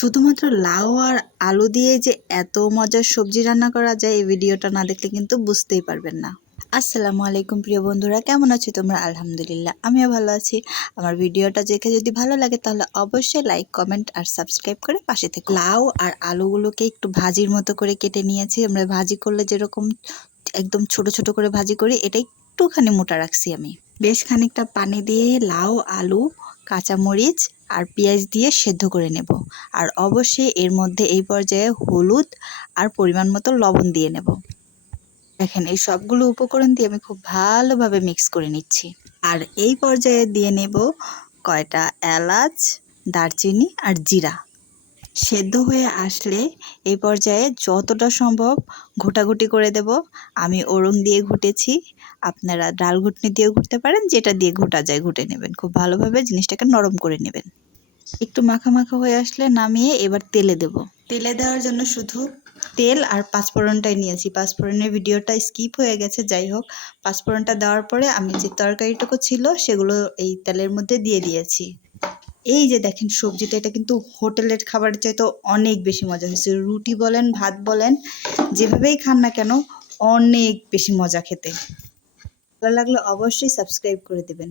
শুধুমাত্র লাউ আর আলু দিয়ে যে এত মজার সবজি রান্না করা যায় এই ভিডিওটা না দেখলে কিন্তু বুঝতেই পারবেন না। আসসালামু আলাইকুম প্রিয় বন্ধুরা, কেমন আছো তোমরা? আলহামদুলিল্লাহ আমিও ভালো আছি। আমার ভিডিওটা দেখে যদি ভালো লাগে তাহলে অবশ্যই লাইক, কমেন্ট আর সাবস্ক্রাইব করে পাশে থেকো। লাউ আর আলুগুলোকে একটু ভাজির মতো করে কেটে নিয়েছি। আমরা ভাজি করলে যেরকম একদম ছোট ছোট করে ভাজি করি, এটা একটুখানি মোটা রাখছি আমি। বেশ খানিকটা পানি দিয়ে লাউ, আলু, কাঁচামরিচ আর পেঁয়াজ দিয়ে সেদ্ধ করে নেব। আর অবশ্যই এর মধ্যে এই পর্যায়ে হলুদ আর পরিমাণ মতো লবণ দিয়ে নেব। দেখেন এই সবগুলো উপকরণ দিয়ে আমি খুব ভালোভাবে মিক্স করে নিচ্ছি। আর এই পর্যায়ে দিয়ে নেব কয়টা এলাচ, দারচিনি আর জিরা। সেদ্ধ হয়ে আসলে এই পর্যায়ে যতটা সম্ভব ঘোটাঘুটি করে দেব। আমি ওরং দিয়ে ঘুটেছি, আপনারা ডাল ঘুটনি দিয়েও ঘুটতে পারেন, যেটা দিয়ে ঘোটা যায় ঘুটে নেবেন। খুব ভালোভাবে জিনিসটাকে নরম করে নেবেন। একটু মাখা মাখা হয়ে আসলে নামিয়ে এবার তেলে দেব। তেলে দেওয়ার জন্য শুধু তেল আর পাঁচফোড়নটাই নিয়েছি। পাঁচফোড়নের ভিডিওটা স্কিপ হয়ে গেছে, যাই হোক। পাঁচফোড়নটা দেওয়ার পরে আমি যে তরকারিটুকু ছিল সেগুলো এই তেলের মধ্যে দিয়ে দিয়েছি। এই যে দেখেন সবজিটা, এটা কিন্তু হোটেলের খাবারের চাইতে অনেক বেশি মজা হয়েছে। রুটি বলেন, ভাত বলেন, যেভাবেই খান না কেন অনেক বেশি মজা খেতে। ভালো লাগলে অবশ্যই সাবস্ক্রাইব করে দেবেন।